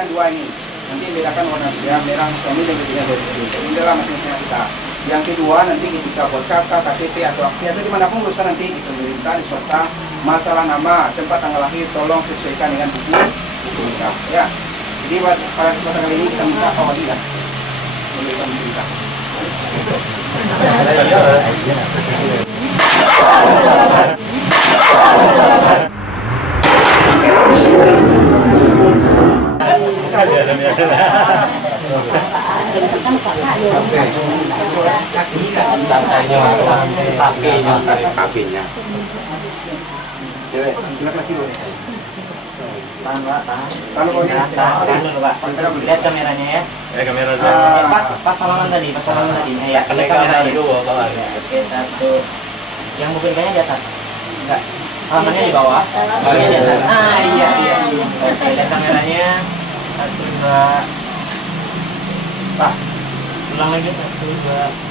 Dua ini nanti bedakan warna dia merah suami dan istrinya dari sini. Ini adalah masing-masing kita. Yang kedua nanti ketika buat KK, KTP atau akte atau dimanapun urusan nanti di pemerintah, di swasta, masalah nama, tempat tanggal lahir tolong sesuaikan dengan buku nikah. Ya. Jadi pada kesempatan kali ini kita minta awali ya. Oleh pemerintah. Kakinya. Cewek, laki-laki boleh. Tahan Pak, tahan. Tahan dulu Pak. Lihat kameranya ya. Kamera Pas salaman tadi, Ya, Kena kameranya dulu bawah. Oke, satu. Yang mobil kayaknya di atas. Enggak. Salamannya di bawah. Bagian di atas. Ah, iya. Oke, lihat kameranya. Satu, dua. Pak, Ulang lagi. Satu, dua.